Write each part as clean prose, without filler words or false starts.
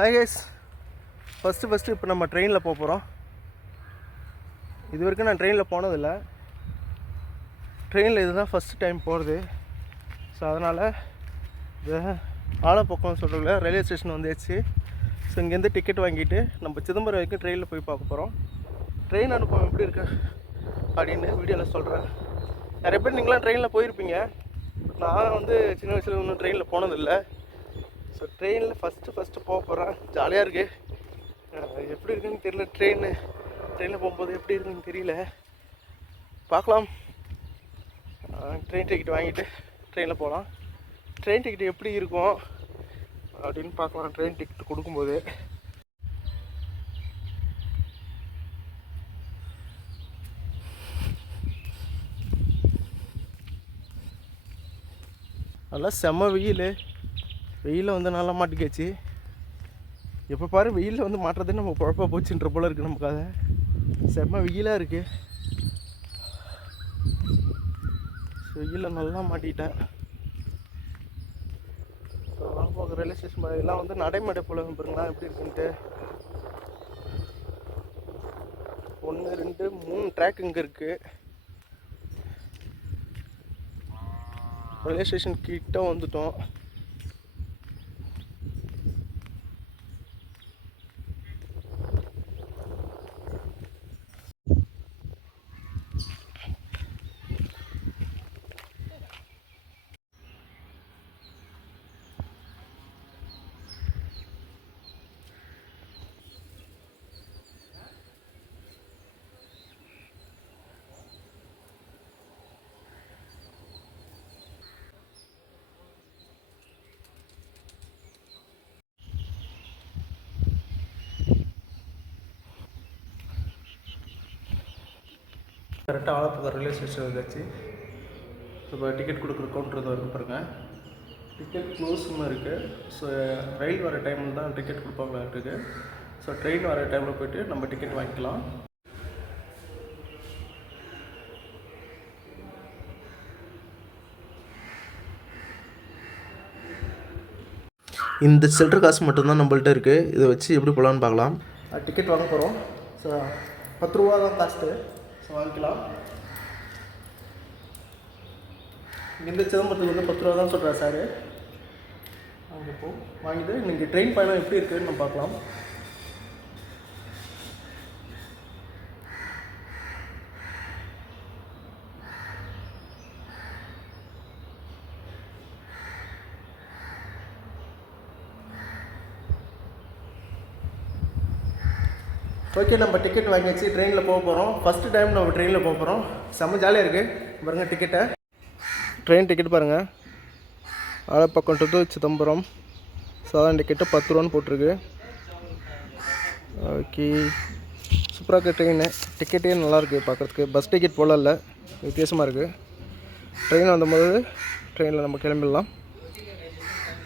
Hi guys, first இப்போ நம்ம ட்ரெயினில் போகிறோம். இது வரைக்கும் நான் ட்ரெயினில் போனதில்லை. ட்ரெயினில் இதுதான் ஃபஸ்ட்டு டைம் போகிறது. ஸோ அதனால் இது ஆலப்பக்கம் சொல்கிறதுல ரயில்வே ஸ்டேஷன் வந்துடுச்சு. ஸோ இங்கேருந்து டிக்கெட் வாங்கிட்டு நம்ம சிதம்பரம் வரைக்கும் ட்ரெயினில் போய் பார்க்க போகிறோம். ட்ரெயின் அனுபவம் எப்படி இருக்கு அப்படின்னு வீடியோவில் சொல்கிறேன். நிறைய பேர் நீங்களாம் ட்ரெயினில் போயிருப்பீங்க. நான் சின்ன வயசில் ஒன்றும் ட்ரெயினில் போனதில்லை. ஸோ ட்ரெயினில் ஃபஸ்ட்டு போக போகிறேன். ஜாலியாக இருக்குது. எப்படி இருக்குன்னு தெரியல. ட்ரெயினில் போகும்போது எப்படி இருக்குன்னு தெரியல. பார்க்கலாம். ட்ரெயின் டிக்கெட் வாங்கிட்டு ட்ரெயினில் போகலாம். ட்ரெயின் டிக்கெட் எப்படி இருக்கும் அப்படின்னு பார்க்கலாம். ட்ரெயின் டிக்கெட் கொடுக்கும்போது நல்லா செம்ம வெயிலில் நல்லா மாட்டிக்காச்சு. எப்போ பாரு வெயிலில் மாட்டுறது நம்ம குழப்பா போச்சுன்ற போல் இருக்குது. நமக்கு அதை செம்ம வெயிலாக இருக்குது. ஸோ வெயிலில் நல்லா மாட்டிக்கிட்டேன். ஸோ போகிற ரயில்வே ஸ்டேஷன் எல்லாம் நடைமடை போல பாருங்களா எப்படி இருக்குன்ட்டு. 1 2 3 ட்ராக் இங்கே இருக்குது. ரயில்வே ஸ்டேஷன் கிட்ட வந்துட்டோம். கரெக்டாக ஆலப்புழா ரயில்வே ஸ்டேஷன் வந்தாச்சு. இப்போ டிக்கெட் கொடுக்குற கவுண்டர் தான் இருக்குது பாருங்கள். டிக்கெட் க்ளோஸுமாக இருக்குது. ஸோ ரயில் வர டைமில் தான் டிக்கெட் கொடுப்பாங்களாட்டுருக்கு. ஸோ ட்ரெயின் வர டைமில் போய்ட்டு நம்ம டிக்கெட் வாங்கிக்கலாம். இந்த சில்லற காசு மட்டும்தான் நம்மள்ட்ட இருக்குது. இதை வச்சு எப்படி போகலான்னு பார்க்கலாம். டிக்கெட் வாங்க போகிறோம். ஸோ 10 ரூபா தான் காசு. ஸோ வாங்கிக்கலாம். இந்த சிதம்பரத்துக்கு 10 ரூபா தான் சொல்கிறா சார். அங்கே போ வாங்கிட்டு இன்றைக்கி ட்ரெயின் பயணம் எப்படி இருக்குதுன்னு நம்ம பார்க்கலாம். ஓகே, நம்ம டிக்கெட் வாங்கியாச்சு. ட்ரெயினில் போக போகிறோம். ஃபஸ்ட்டு டைம் நம்ம ட்ரெயினில் போக போகிறோம். செம்ம ஜாலியாக இருக்குது. பாருங்கள் டிக்கெட்டை. ட்ரெயின் டிக்கெட் பாருங்கள். ஆலப்பக்கம் டு சிதம்பரம் சாதாரண டிக்கெட்டு 10 ரூபான்னு போட்டிருக்கு. ஓகே, சூப்பராக இருக்குது ட்ரெயின். டிக்கெட்டே நல்லாயிருக்கு பார்க்குறதுக்கு. பஸ் டிக்கெட் போல இல்லை, வித்தியாசமாக இருக்குது. ட்ரெயின் வந்தபோது ட்ரெயினில் நம்ம கிளம்பிடலாம்.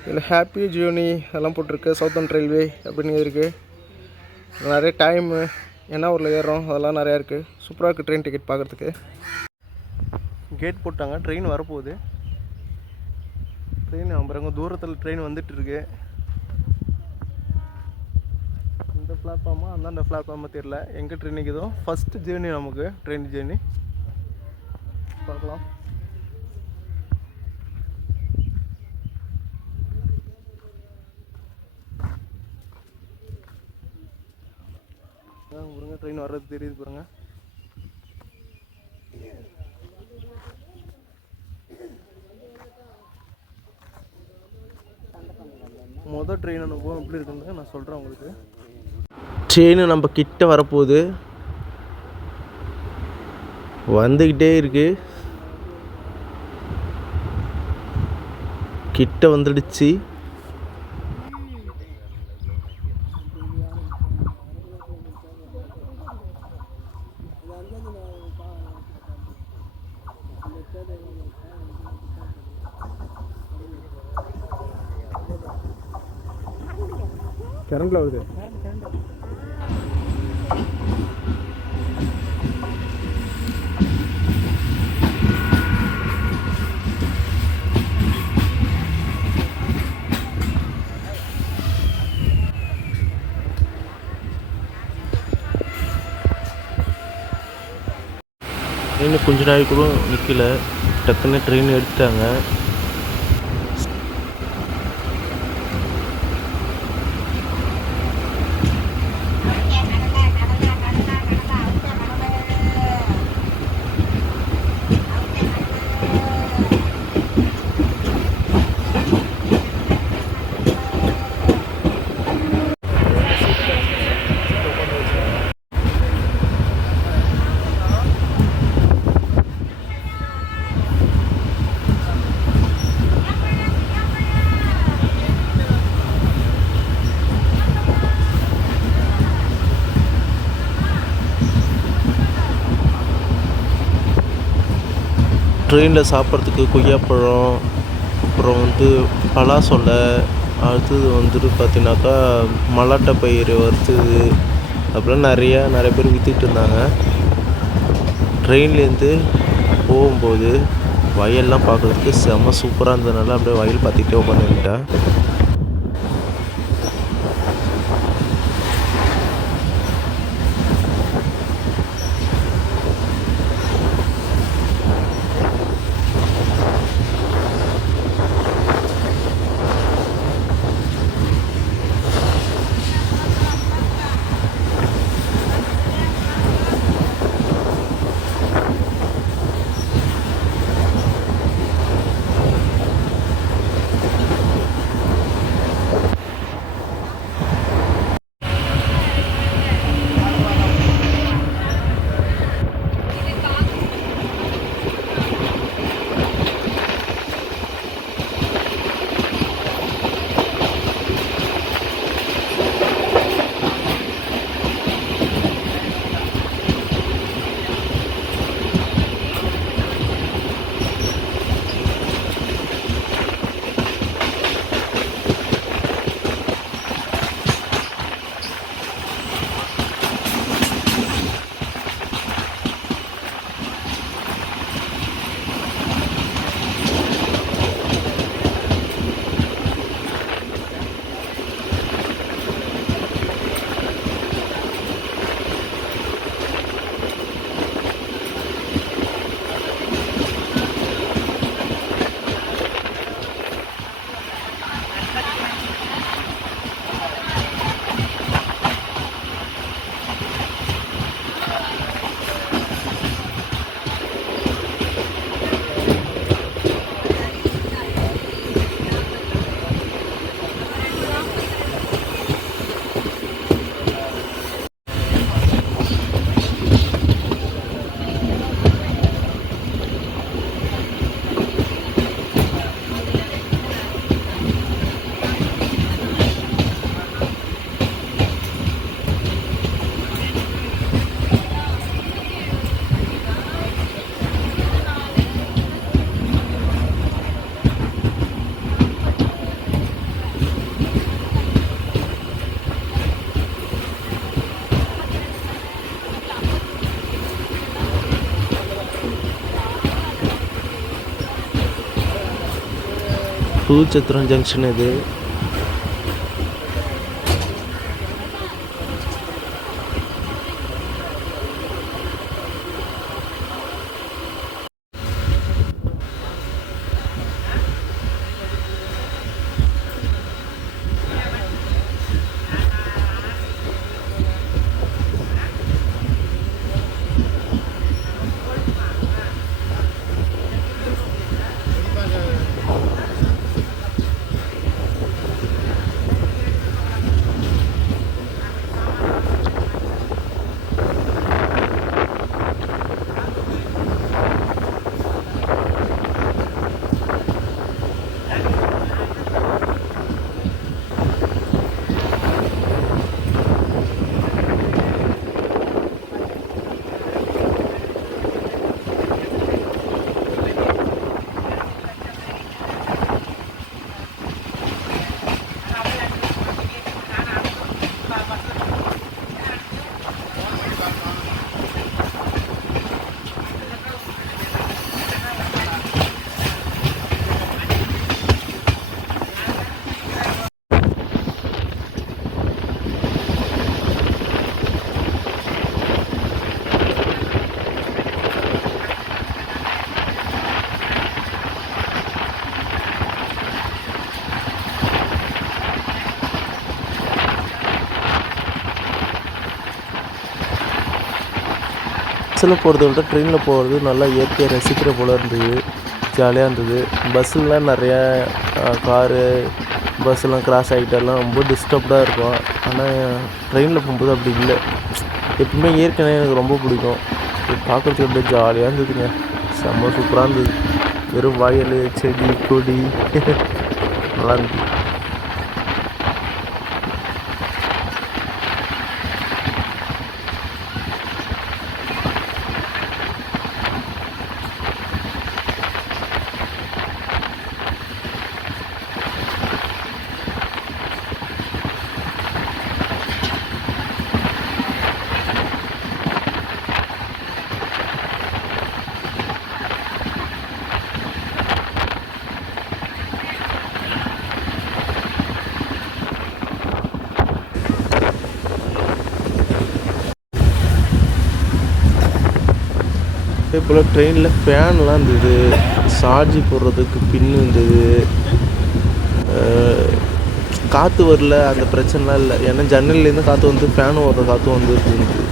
இதில் ஹாப்பி ஜேர்னி அதெல்லாம் போட்டிருக்கு. சவுத்தர்ன் ரயில்வே அப்படின்னு இருக்குது. நிறைய டைமு என்ன ஊரில் ஏறுறோம் அதெல்லாம் நிறையா இருக்குது. சூப்பராக இருக்குது ட்ரெயின் டிக்கெட் பார்க்குறதுக்கு. கேட் போட்டாங்க. ட்ரெயின் வரப்போகுது. ட்ரெயின் பாருங்க தூரத்தில் ட்ரெயின் வந்துட்டுருக்கு. இந்த பிளாட்ஃபார்மா அந்தாண்ட பிளாட்ஃபார்மா தெரியல. எங்கே ட்ரெயின் நிற்குதோ. ஃபஸ்ட்டு ஜேர்னி நமக்கு ட்ரெயின் ஜேர்னி பார்க்கலாம். பாருங்க ட்ரெயின் வர்றது தெரியுது பாருங்க. மொதல் ட்ரெயின் அனுபவம் எப்படி இருக்குன்னு நான் சொல்கிறேன் உங்களுக்கு. ட்ரெயின் நம்ம கிட்ட வரப்போகுது. வந்துக்கிட்டே இருக்கு. கிட்ட வந்துடுச்சு. கரண்டில் வருது. ட்ரெயின் கொஞ்ச நாள் கூட நிற்கல, டக்குன்னு ட்ரெயின் எடுத்துட்டாங்க. ட்ரெயினில் சாப்பிட்றதுக்கு கொய்யாப்பழம், அப்புறம் பலாசொலை, அடுத்தது பார்த்தீங்கன்னாக்கா மலாட்டை பயிறு வறுத்தது, அப்புறம் நிறைய பேர் விற்றுக்கிட்டு இருந்தாங்க. ட்ரெயின்லேருந்து போகும்போது வயல்லாம் பார்க்குறதுக்கு செம்ம சூப்பராக இருந்ததுனால அப்படியே வயல் பார்த்துக்கிட்டே உட்காந்துக்கிட்டேன். புதுச்சத்திரம் ஜங்ஷன் இது. பஸ்ஸில் போகிறத விட ட்ரெயினில் போகிறது நல்லா இயற்கையை ரசிக்கிற போல் இருந்தது, ஜாலியாக இருந்தது. பஸ்ஸுலாம் நிறையா காரு பஸ்ஸெல்லாம் கிராஸ் ஆகிட்டாலாம் ரொம்ப டிஸ்டர்ப்டாக இருக்கும். ஆனால் ட்ரெயினில் போகும்போது அப்படி இல்லை. எப்பவுமே இயற்கைனா எனக்கு ரொம்ப பிடிக்கும். பார்க்குறதுக்கு அப்படியே ஜாலியாக இருந்ததுங்க. செம்ம சூப்பராக இருந்தது. வெறும் வயல், செடி, கொடி நல்லா இருந்தது. அதே போல் ட்ரெயினில் ஃபேன்லாம் இருந்தது, சார்ஜ் போடுறதுக்கு பின்னு இருந்தது. காற்று வரல, அந்த பிரச்சனைலாம் இல்லை. ஏன்னா ஜன்னல்லேருந்து காற்று வந்து ஃபேன் ஓடுற காற்றும் வந்து இருந்தது.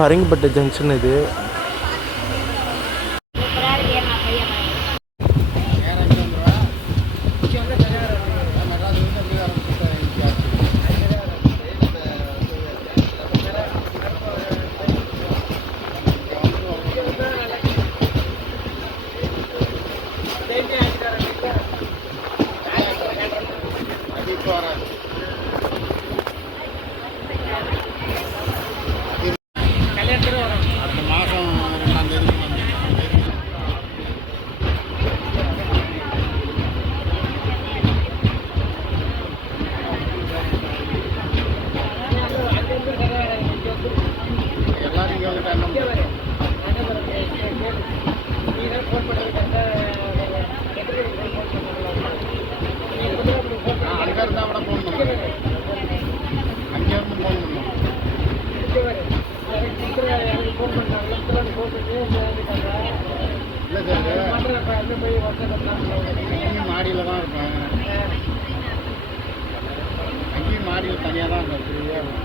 பரங்கிப்பட்டு ஜங்ஷன் இது. மாடியில் தான் இருப்பேன். அங்கேயும் மாடியில் தனியாக தான் இருக்கும்.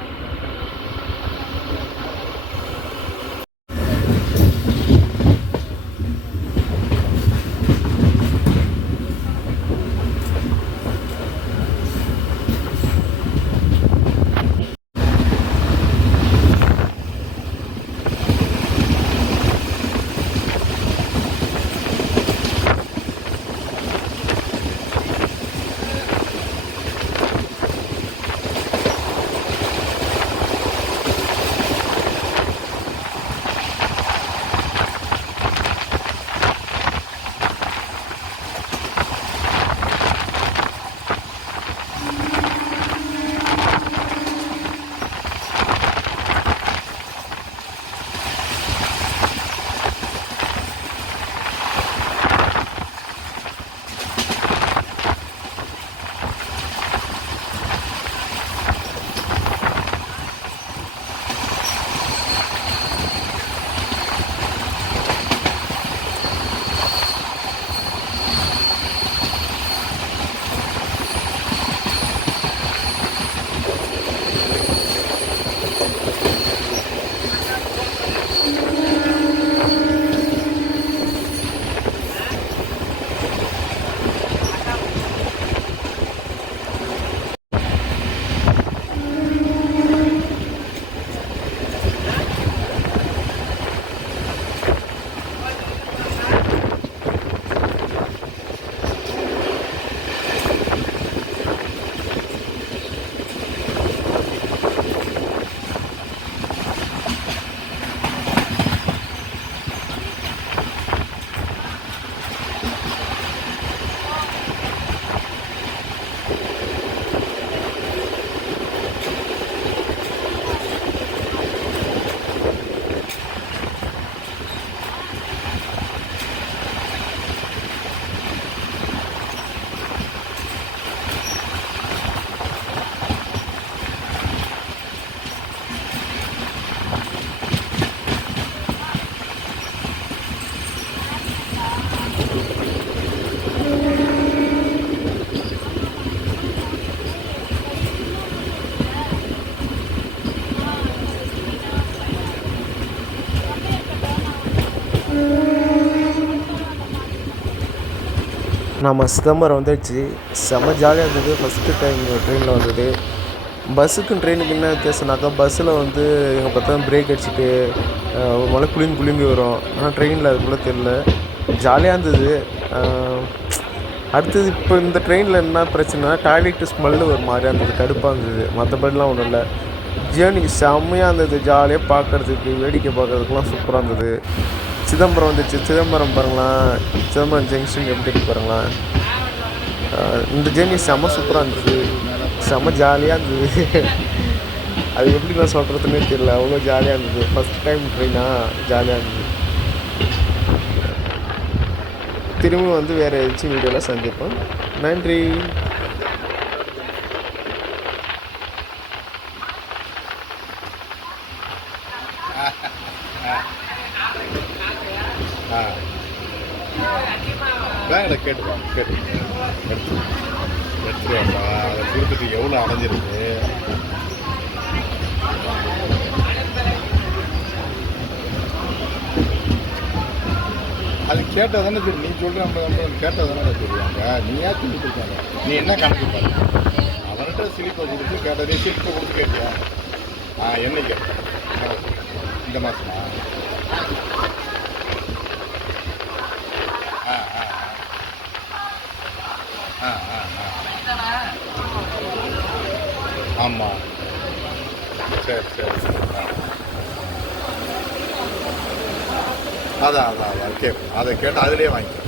நம்ம சிதம்பரம் வந்துடுச்சு. செம்ம ஜாலியாக இருந்தது. ஃபஸ்ட்டு டைம் ட்ரெயினில் வந்தது. பஸ்ஸுக்கும் ட்ரெயினுக்கு என்ன வித்தியாசம்னாக்கா, பஸ்ஸில் வந்து எங்கே பார்த்தாலும் பிரேக் அடிச்சுட்டு ஒரு மலை குலுங்கி குலுங்கி வரும். ஆனால் ட்ரெயினில் அது கூட தெரில. ஜாலியாக இருந்தது. அடுத்தது இப்போ இந்த ட்ரெயினில் என்ன பிரச்சனைனா, டாய்லெட்டு ஸ்மெல்லு ஒரு மாதிரியா இருந்தது, கடுப்பாக இருந்தது. மற்றபடிலாம் ஒன்றும் இல்லை. ஜேர்னி செம்மையாக இருந்தது. ஜாலியாக பார்க்குறதுக்கு, வேடிக்கை பார்க்குறதுக்குலாம் சூப்பராக இருந்தது. சிதம்பரம் வந்துச்சு. சிதம்பரம் பாருங்களேன், சிதம்பரம் ஜங்ஷன் எப்படி இருக்கு பாருங்களேன். இந்த ஜேர்னி செம்ம சூப்பராக இருந்தது. செம்ம ஜாலியாக இருந்தது. அது எப்படி நான் சொல்கிறதுனே தெரியல, அவ்வளோ ஜாலியாக இருந்தது. ஃபஸ்ட் டைம் ட்ரெயினாக ஜாலியாக இருந்தது. திரும்பவும் வந்து வேறு ஏதாச்சும் வீடியோவில் சந்திப்போம். நன்றி. பேங்கில் கேட்டுருவாங்க எடுத்துருவாப்பா. அதை கொடுத்துட்டு எவ்வளோ அடைஞ்சிருக்கு. அது கேட்டால் தானே சரி. நீ சொல்கிற 50 கேட்டால் தானே சொல்லுவாங்க. நீ ஏன் சொல்லி கொடுத்தாங்க? நீ என்ன கணக்கு பாரு. அவன்கிட்ட சிலிப்பை கொடுத்து கேட்டதே சிலிப்பை கொடுத்து கேட்டியா? என்னைக்கு இந்த மாதமா? ஆமாம், சரி சரி சரி. அதான் கேட்பேன். அதை கேட்டால் அதிலே வாங்கிக்கலாம்.